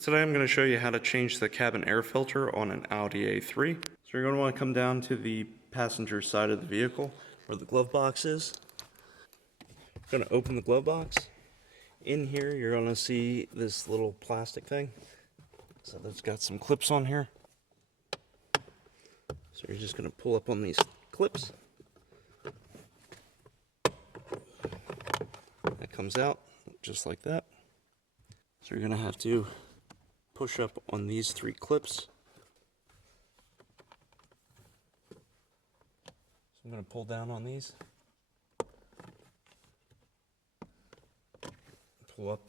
Today I'm going to show you how to change the cabin air filter on an Audi A3. So you're going to want to come down to the passenger side of the vehicle where the glove box is. You're going to open the glove box. In here you're going to see this little plastic thing. So that's got some clips on here. So you're just going to pull up on these clips. That comes out just like that. So you're going to have to push up on these 3 clips. So I'm going to pull down on these. Pull up.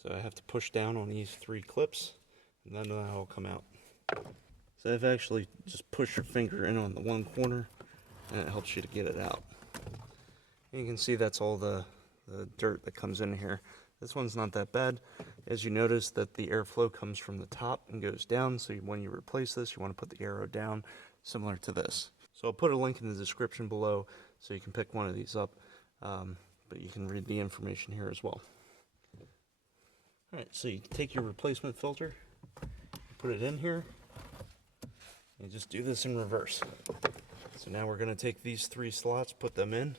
So I have to push down on these 3 clips, and then that'll come out. So I've actually just pushed your finger in on the one corner, and it helps you to get it out. And you can see that's all the dirt that comes in here. This one's not that bad. As you notice that the airflow comes from the top and goes down, so when you replace this, you want to put the arrow down, similar to this. So I'll put a link in the description below so you can pick one of these up, but you can read the information here as well. Alright, so you take your replacement filter, put it in here, and just do this in reverse. So now we're going to take these 3 slots, put them in,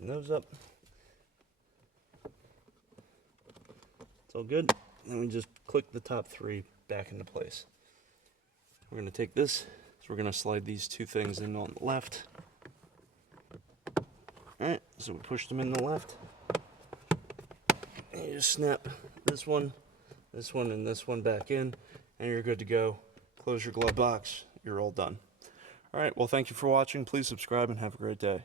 line those up. It's all good. Then we just click the top 3 back into place. We're going to take this, so we're going to slide these 2 things in on the left. Alright, so we push them in the left. And you just snap this one, and this one back in, and you're good to go. Close your glove box. You're all done. Alright, well, thank you for watching. Please subscribe and have a great day.